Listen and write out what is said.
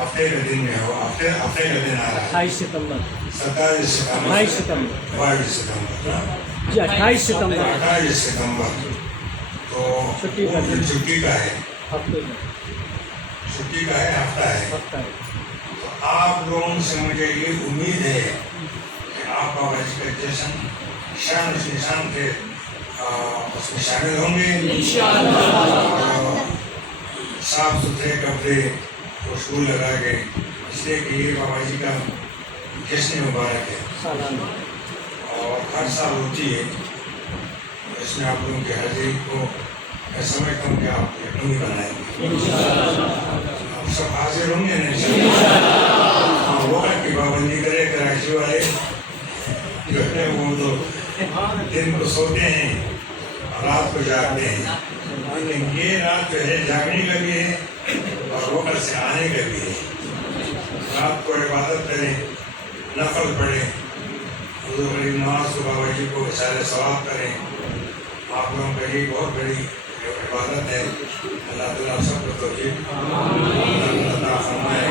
ہفتے کا دن میں ہو، ہفتے کا دن آ رہا ہے 28 ستمبر 27 ستمبر 28 ستمبر 22 ستمبر جی 28 ستمبر 28 ستمبر تو چھٹی کا دن، چھٹی کا ہے، ہفتے میں چھٹی کا ہے، ہفتہ ہے. ہفتہ ہے. تو آپ لوگوں سے مجھے یہ امید ہے کہ آپ بابا جی کا جشن شان و نشان کے اس میں شامل ہوں گے. صاف ستھرے کپڑے خوشبو لگا کے، اس لیے کہ یہ بابا جی کا جشن مبارک ہے سالانہ. اور ہر سال ہوتی ہے. اس میں آپ لوگوں کی حاضری کو میں سمجھتا ہوں کہ آپ یقینی بنائیں گے. آپ سب حاضر ہوں گے نا؟ وقت کی پابندی کرے. کراچی والے جو ہے وہ تو دن کو سوتے ہیں، رات کو جاگتے ہیں، لیکن یہ رات جو ہے جاگنے کا بھی ہے اور وقت سے آنے کا بھی ہے. رات کو عبادت کریں، نفل پڑھیں، حضور غریب نواز کو بابا جی کو اشارے ثواب کریں. آپ لوگوں کے لیے بہت بڑی عبادت ہے. اللہ تعالیٰ سب کو توفیق عطا فرمائے.